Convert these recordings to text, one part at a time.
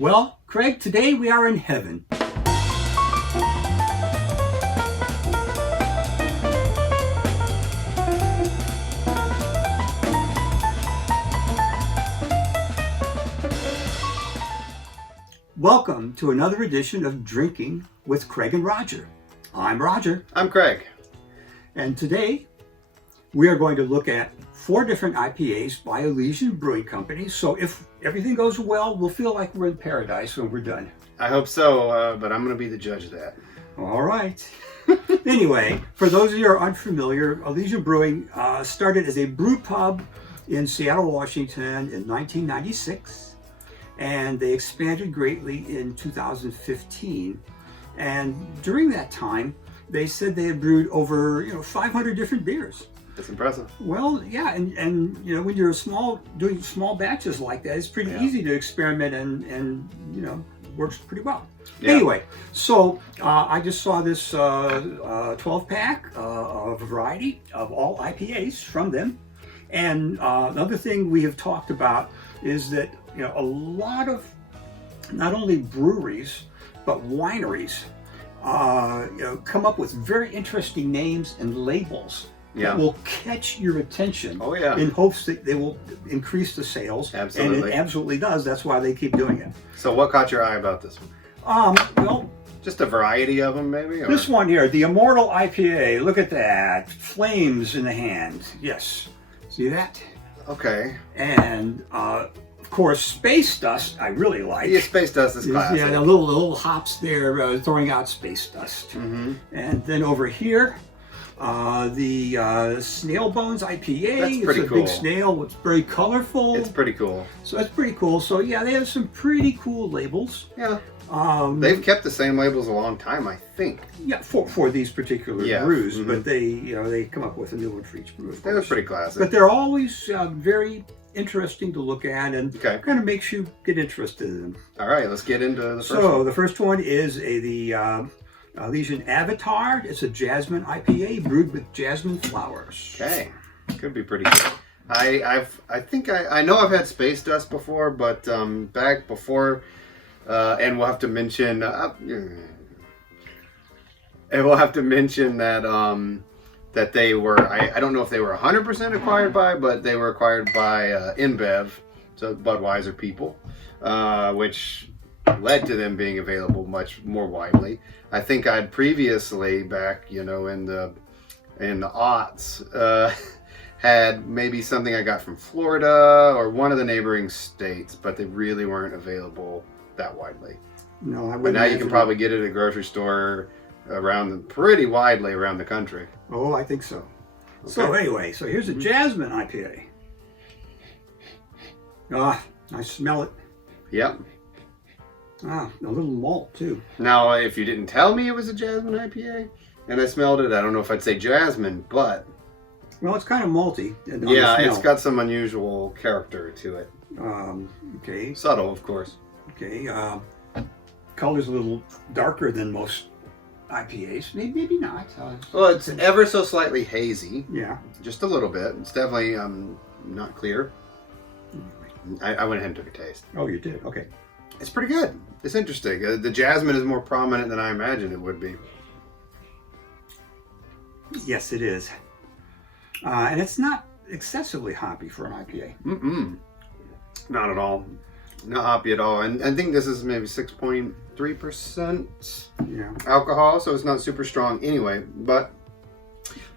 Well, Craig, today we are in heaven. Welcome to another edition of Drinking with Craig and Roger. I'm Roger. I'm Craig. And today we are going to look at 4 different IPAs by Elysian Brewing Company. So if everything goes well, we'll feel like we're in paradise when we're done. I hope so, but I'm going to be the judge of that. All right. Anyway, for those of you who are unfamiliar, Elysian Brewing started as a brew pub in Seattle, Washington in 1996. And they expanded greatly in 2015. And during that time, they said they had brewed over 500 different beers. That's impressive. Well, yeah, and when you're doing small batches like that, it's pretty easy to experiment and works pretty well. Yeah. Anyway, so I just saw this 12-pack, a variety of all IPAs from them. And another thing we have talked about is that a lot of not only breweries but wineries come up with very interesting names and labels that will catch your attention in hopes that they will increase the sales. Absolutely. And it absolutely does. That's why they keep doing it. So what caught your eye about this one? Well, just a variety of them, maybe? Or? This one here, the Immortal Ipa. Look at that. Flames in the hand. Yes. See that? Okay. And of course, Space Dust, I really like. Yeah, Space Dust is classic. Yeah, the little hops there throwing out Space Dust. Mm-hmm. And then over here, the Snail Bones IPA. That's pretty it's a cool. big snail. It's very colorful. It's pretty cool. So that's pretty cool. So yeah, they have some pretty cool labels. Yeah. They've kept the same labels a long time, I think. Yeah, for these particular brews, but they come up with a new one for each brew. They look pretty classic. But they're always very interesting to look at and kind of makes you get interested in them. All right, let's get into the first one. So the first one is the Elysian Avatar. It's a Jasmine IPA brewed with jasmine flowers. Okay, could be pretty good. I think I know I've had Space Dust before, but back before, and we'll have to mention, that that they were, I don't know if they were 100% acquired by, but they were acquired by InBev, so Budweiser people, which led to them being available much more widely. I think I'd previously, back in the aughts, had maybe something I got from Florida or one of the neighboring states, but they really weren't available that widely. No, I wouldn't. But now you can probably get it at a grocery store pretty widely around the country. Oh, I think so. Okay. So anyway, here's a Jasmine IPA. I smell it. Yep. A little malt too. Now, if you didn't tell me it was a Jasmine IPA and I smelled it, I don't know if I'd say Jasmine, but... Well, it's kind of malty. Yeah, it's got some unusual character to it. Okay. Subtle, of course. Okay. Color's a little darker than most IPAs. Maybe not. Well, it's ever so slightly hazy. Yeah. Just a little bit. It's definitely not clear. I went ahead and took a taste. Oh, you did? Okay. It's pretty good. It's interesting. The jasmine is more prominent than I imagined it would be. Yes, it is. And it's not excessively hoppy for an IPA. Not at all. Not hoppy at all. And I think this is maybe 6.3% alcohol, so it's not super strong anyway. But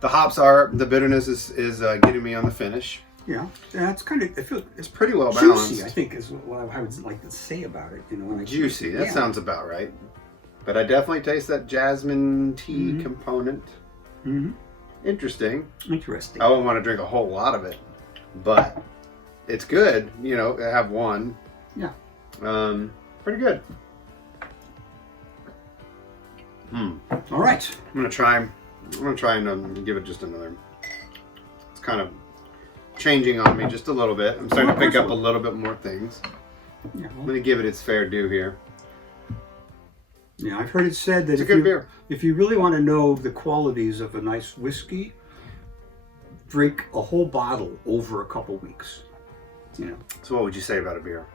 the bitterness is getting me on the finish. Yeah, that's kind of, it's pretty well balanced. Juicy, I think, is what I would like to say about it. Juicy, that sounds about right. But I definitely taste that jasmine tea component. Mm-hmm. Interesting. I wouldn't want to drink a whole lot of it, but it's good, to have one. Yeah. Pretty good. All right. I'm gonna try and give it just another. It's kind of changing on me just a little bit. I'm starting to pick up a little bit more things. Yeah, I'm gonna give it its fair due here. Yeah, I've heard it said that it's a good beer. If you really want to know the qualities of a nice whiskey, drink a whole bottle over a couple weeks. So what would you say about a beer?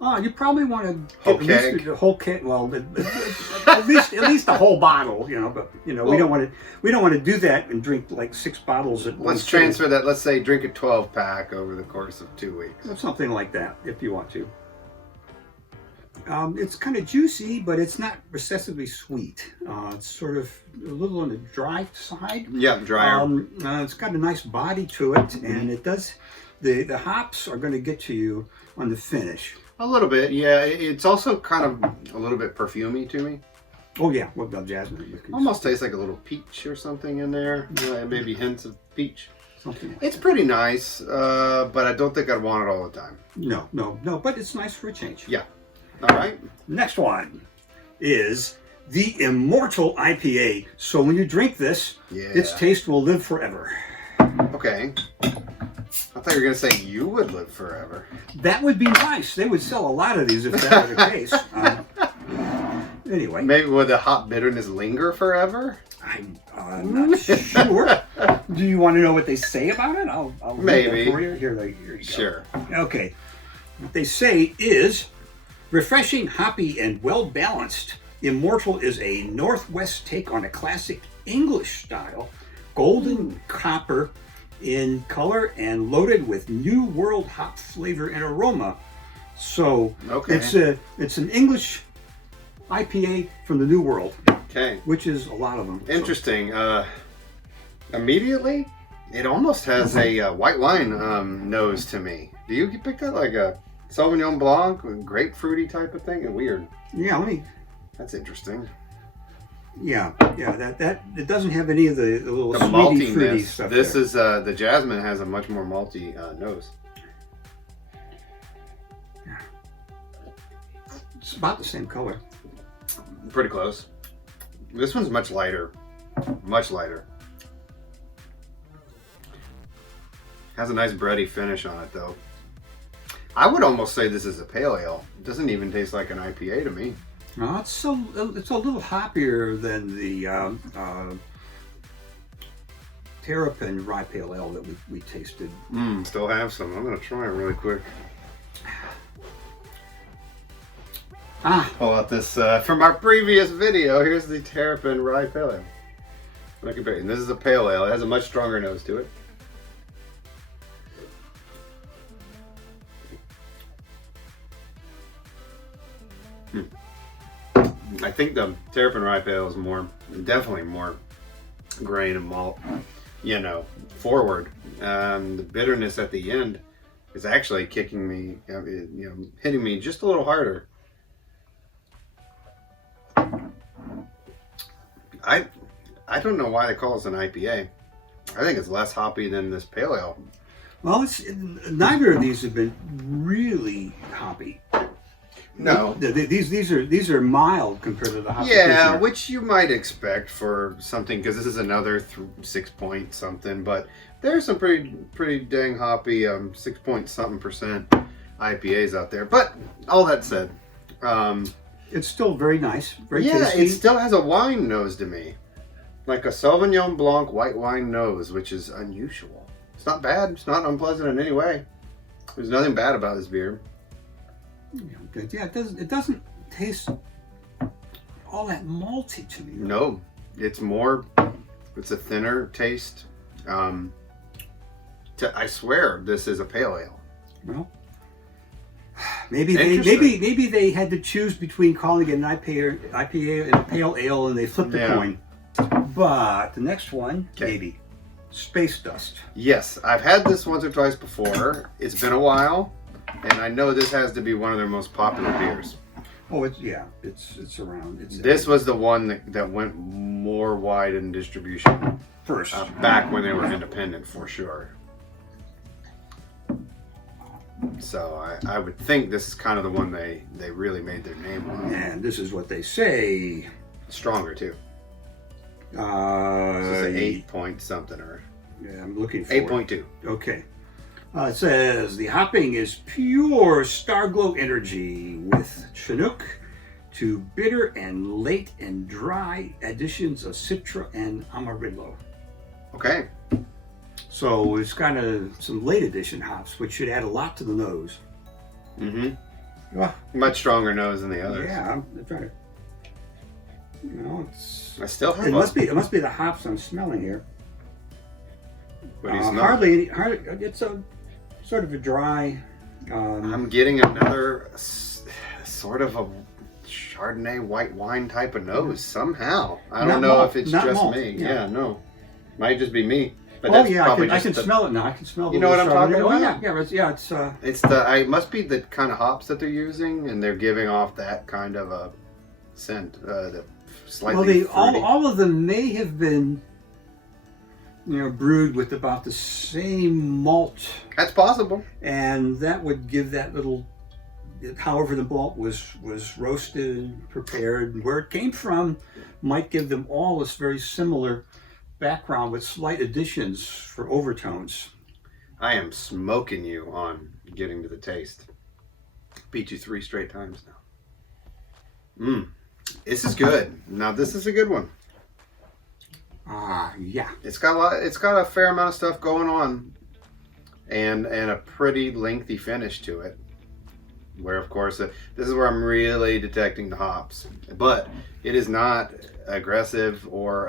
You probably want to Whole get at least keg. the whole kit. Well, at least the whole bottle. But we don't want to do that and drink like 6 bottles at once. Let's transfer that. Let's say drink a 12-pack over the course of 2 weeks. Something like that, if you want to. It's kind of juicy, but it's not excessively sweet. It's sort of a little on the dry side. Yeah, drier. It's got a nice body to it, and it does. The hops are going to get to you on the finish. A little bit, yeah. It's also kind of a little bit perfumey to me. Oh yeah, what about jasmine? Almost tastes like a little peach or something in there. Maybe hints of peach. Something like It's that. pretty nice, but I don't think I'd want it all the time. No, but it's nice for a change. Yeah. All right. Next one is the Immortal IPA. So when you drink this, Yeah. its taste will live forever. Okay. I thought you were going to say you would live forever. That would be nice. They would sell a lot of these if that were the case. Anyway. Maybe would the hop bitterness linger forever? I'm not sure. Do you want to know what they say about it? I'll read Maybe. that for you. Here you go. Sure. Okay. What they say is, refreshing, hoppy, and well-balanced, Immortal is a Northwest take on a classic English style, golden copper in color and loaded with New World hop flavor and aroma. So Okay. it's an English IPA from the New World, Okay. which is a lot of them. So- Interesting. Immediately, it almost has a white wine nose to me. Do you pick that like a Sauvignon Blanc, grapefruity type of thing? Weird. Yeah, That's interesting. that it doesn't have any of the little The sweetie fruity maltiness. stuff. This there. is the Jasmine has a much more malty nose. It's about the same color. Pretty close. This one's much lighter. Much lighter. Has a nice bready finish on it though. I would almost say this is a pale ale. It doesn't even taste like an IPA to me. No, it's a little hoppier than the Terrapin rye pale ale that we tasted. Still have some. I'm gonna try it really quick. Pull out this from our previous video. Here's the Terrapin rye pale ale. Look at it. This is a pale ale. It has a much stronger nose to it. I think the Terrapin rye pale is definitely more grain and malt, forward. The bitterness at the end is actually kicking me, hitting me just a little harder. I don't know why they call this an IPA. I think it's less hoppy than this pale ale. Well, neither of these have been really hoppy. No. These are mild compared to the Hopsecutioner. Yeah, which you might expect for something, because this is another 6 point something, but there's some pretty dang hoppy 6 point something percent IPAs out there. But all that said, it's still very nice, very yeah, tasty. it still has a wine nose to me, like a Sauvignon Blanc white wine nose, which is unusual. It's not bad. It's not unpleasant in any way. There's nothing bad about this beer. Yeah, it doesn't taste all that malty to me. No, it's a thinner taste. I swear this is a pale ale. Well, maybe they had to choose between calling it an IPA and a pale ale, and they flipped the coin. But the next one, maybe Space Dust. Yes, I've had this once or twice before. It's been a while, and I know this has to be one of their most popular beers. Oh, it's around. This was the one that went more wide in distribution first, back when they were independent, for sure. So I would think this is kind of the one they really made their name on. And this is what they say. Stronger too. This is an 8 point something, or I'm looking for 8.2. Okay. It says the hopping is pure Starglow energy with Chinook to bitter and late and dry additions of Citra and Amarillo. Okay. So it's got some late addition hops, which should add a lot to the nose. Mm-hmm. Well, Much stronger nose than the others. yeah, I'm trying to. You know, it's. I still have It must be the hops I'm smelling here. What do you smell? Hardly. It's a sort of a dry. I'm getting another sort of a Chardonnay white wine type of nose somehow. I don't know if it's just malt. me. Yeah. Yeah, no, might just be me. But Oh that's yeah, probably I can just smell it now. I can smell. You know what I'm talking Oh about? yeah. It's It's the. It must be the kind of hops that they're using, and they're giving off that kind of a scent. The slightly fruity. all of them may have been, brewed with about the same malt, That's possible. and that would give that little. However, the malt was roasted and prepared, and where it came from, might give them all this very similar background with slight additions for overtones. I am smoking you on getting to the taste. Beat you 3 straight times now. This is good. Now this is a good one. Yeah. It's got a fair amount of stuff going on, and a pretty lengthy finish to it. Where of course this is where I'm really detecting the hops, but it is not aggressive or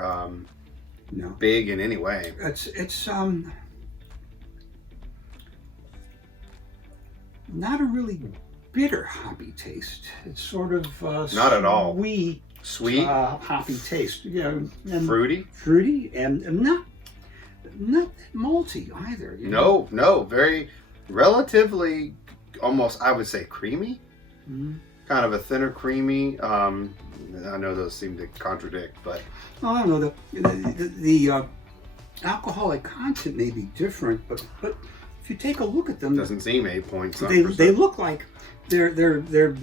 No. big in any way. It's not a really bitter hoppy taste. It's sort of Not at all. Sweet, Sweet, hoppy taste. And fruity. and not that malty either. No, very relatively, almost I would say creamy. Mm-hmm. Kind of a thinner creamy. I know those seem to contradict, but I don't know. The alcoholic content may be different, but if you take a look at them, doesn't seem 8 points. they look like they're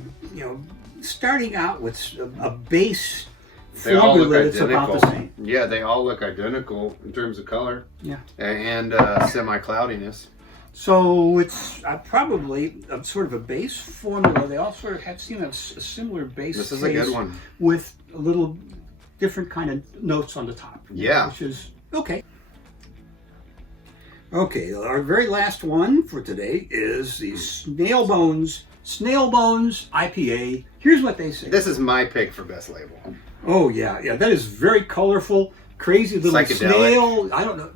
starting out with a base They all look formula that's about identical. the same. Yeah, they all look identical in terms of color. Yeah. And semi-cloudiness. So it's probably sort of a base formula. They all sort of seem to have a similar base. This is a good one. With a little different kind of notes on the top. Yeah. Which is okay. Okay, our very last one for today is the Snail Bones IPA. Here's what they say. This is my pick for best label. Oh yeah, that is very colorful, crazy little Psychedelic. snail. I don't know.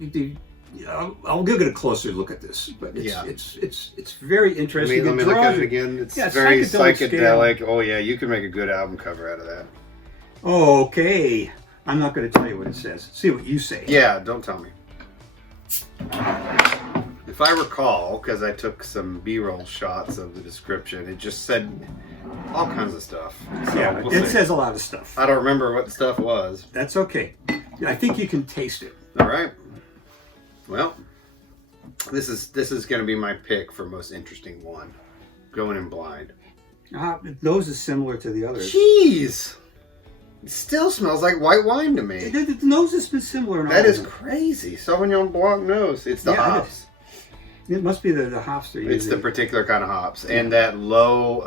I'll give it a closer look at this, but it's very interesting. Let me look at it again. It's very psychedelic. Scale. Oh yeah, you can make a good album cover out of that. Okay, I'm not going to tell you what it says. See what you say. Yeah, don't tell me. If I recall, because I took some B-roll shots of the description, it just said all kinds of stuff. So we'll it see. says a lot of stuff. I don't remember what the stuff was. That's okay. I think you can taste it. All right. Well, this is going to be my pick for most interesting one. Going in blind. Those is similar to the others. Jeez! It still smells like white wine to me. The nose has been similar. That is crazy. Sauvignon Blanc nose. It's the hops. It must be the hops they're using. It's the particular kind of hops. And that low,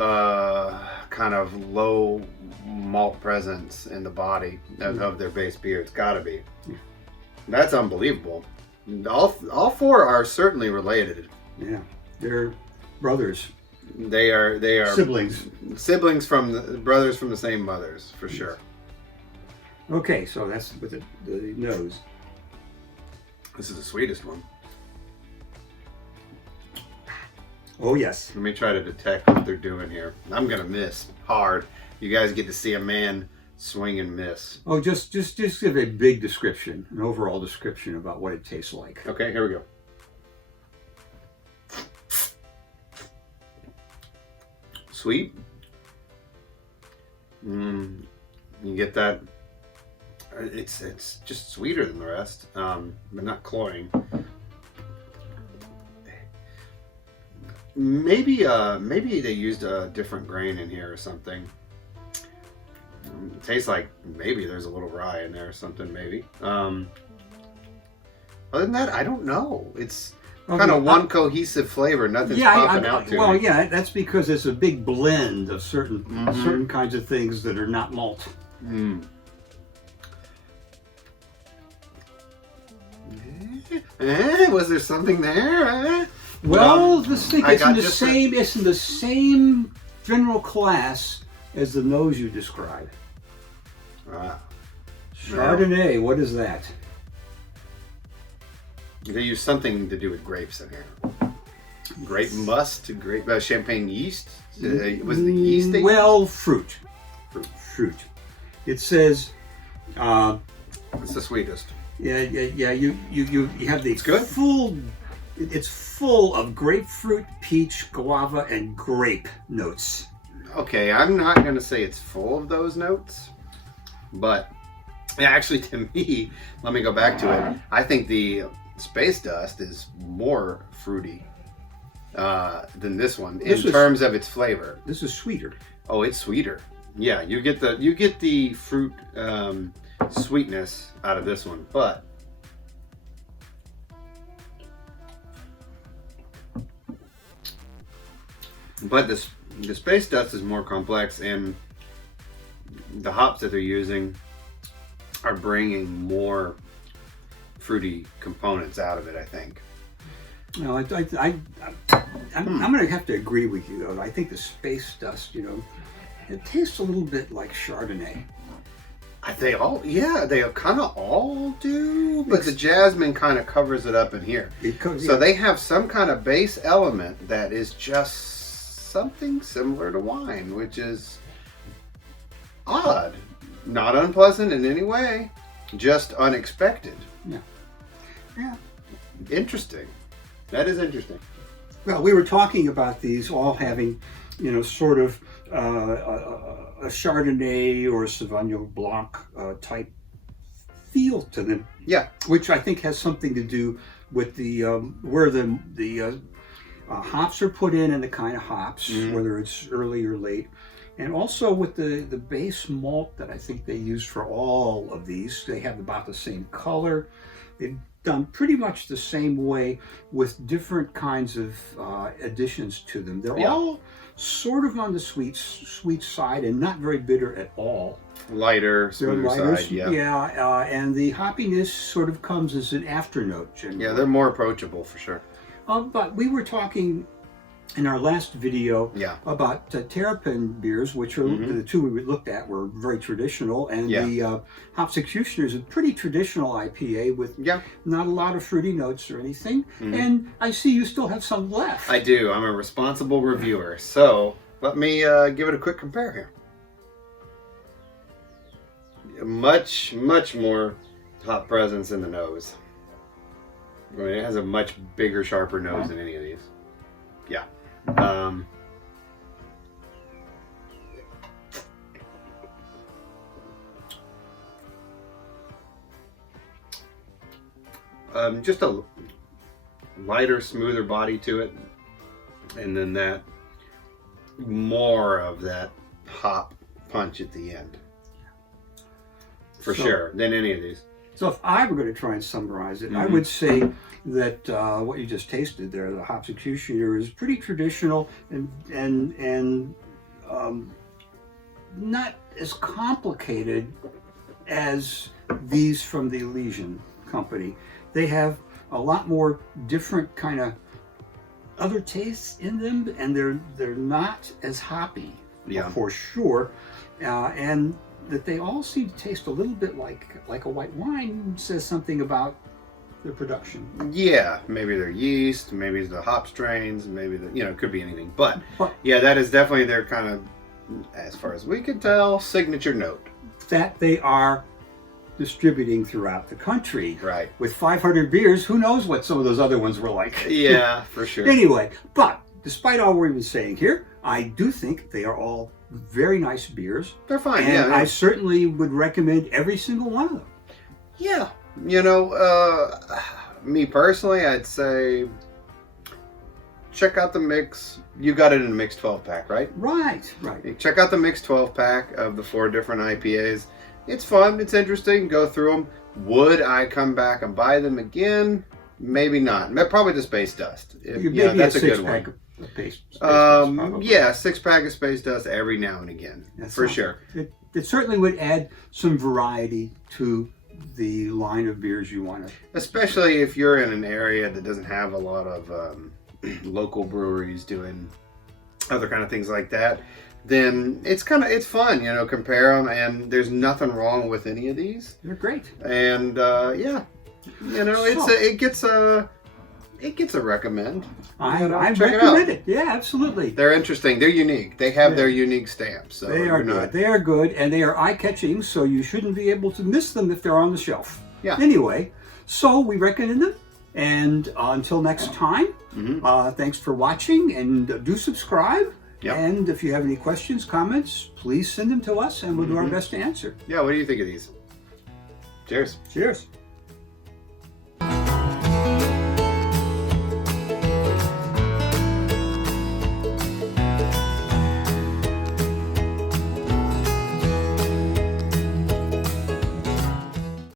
kind of low malt presence in the body of their base beer. It's got to be. Yeah. That's unbelievable. All 4 are certainly related. Yeah. They're brothers. They are siblings. Siblings from brothers from the same mothers, for sure. Okay, so that's with the nose. This is the sweetest one. Oh yes. Let me try to detect what they're doing here. I'm gonna miss hard. You guys get to see a man swing and miss. Oh, just give a big description, an overall description about what it tastes like. Okay, here we go. Sweet. You get that. It's just sweeter than the rest, but not cloying. Maybe they used a different grain in here or something. It tastes like maybe there's a little rye in there or something. Maybe. Other than that, I don't know. It's kind of one cohesive flavor. Nothing's popping out to me. Yeah, that's because it's a big blend of certain kinds of things that are not malt. Was there something there? Well, this thing it's in the same general class as the nose you describe. Ah. Chardonnay, what is that? They use something to do with grapes in here. Grape must, grape champagne yeast. Was it the yeast? Well, fruit. It says. It's the sweetest. Yeah. You have the. It's good. It's full of grapefruit, peach, guava, and grape notes. Okay, I'm not going to say it's full of those notes, but actually, to me, let me go back to it. I think the Space Dust is more fruity than this one in terms of its flavor. This is sweeter. Oh, it's sweeter. Yeah, you get the fruit sweetness out of this one, but the Space Dust is more complex, and the hops that they're using are bringing more fruity components out of it, I think. No, I'm going to have to agree with you, though. I think the Space Dust, it tastes a little bit like Chardonnay. They kind of all do, but the jasmine kind of covers it up in here. So they have some kind of base element that is just something similar to wine, which is odd. Not unpleasant in any way, just unexpected. Yeah. Interesting. That is interesting. Well, we were talking about these all having, sort of a Chardonnay or a Sauvignon Blanc type feel to them. Yeah. Which I think has something to do with the where the hops are put in and the kind of hops, whether it's early or late. And also with the base malt that I think they use for all of these. They have about the same color. They've done pretty much the same way with different kinds of additions to them. They're all sort of on the sweet side and not very bitter at all. Lighter, smoother side, yeah. Yeah, and the hoppiness sort of comes as an afternote generally. Yeah, they're more approachable for sure. But we were talking in our last video about Terrapin beers, which are the two we looked at were very traditional, and the Hopsecutioner is a pretty traditional IPA with not a lot of fruity notes or anything. And I see you still have some left. I do. I'm a responsible reviewer, so let me give it a quick compare here. Much more hop presence in the nose. I mean, it has a much bigger, sharper nose than any of these. Yeah. Just a lighter, smoother body to it, and then that more of that hop punch at the end, for sure, than any of these. So if I were going to try and summarize it, I would say that what you just tasted there, the Hopsecutioner, is pretty traditional and not as complicated as these from the Elysian Company. They have a lot more different kind of other tastes in them, and they're not as hoppy, for sure, and that they all seem to taste a little bit like a white wine says something about their production. Yeah, maybe their yeast, maybe the hop strains, maybe it could be anything. But yeah, that is definitely their kind of, as far as we can tell, signature note. That they are distributing throughout the country. Right. With 500 beers, who knows what some of those other ones were like. Yeah, for sure. Anyway, but despite all we've been saying here, I do think they are all very nice beers. They're fine, and I certainly would recommend every single one of them. Yeah. Me personally, I'd say check out the mix. You got it in a mixed 12-pack, right? Right. Check out the mixed 12-pack of the 4 different IPAs. It's fun. It's interesting. Go through them. Would I come back and buy them again? Maybe not. Probably the Space Dust. That's a good one. Yeah, 6-pack of Space Dust every now and again, for sure. It certainly would add some variety to the line of beers you want to. Especially if you're in an area that doesn't have a lot of local breweries doing other kind of things like that, then it's fun, you know, compare them, and there's nothing wrong with any of these. They're great. And yeah, you know, it gets a recommend. I check recommend it. Yeah, absolutely. They're interesting. They're unique. They have their unique stamps. So they are good. They are good, and they are eye-catching, so you shouldn't be able to miss them if they're on the shelf. Yeah. Anyway, so we recommend them, and until next time, thanks for watching, and do subscribe. Yep. And if you have any questions, comments, please send them to us, and we'll do our best to answer. Yeah, what do you think of these? Cheers. Cheers.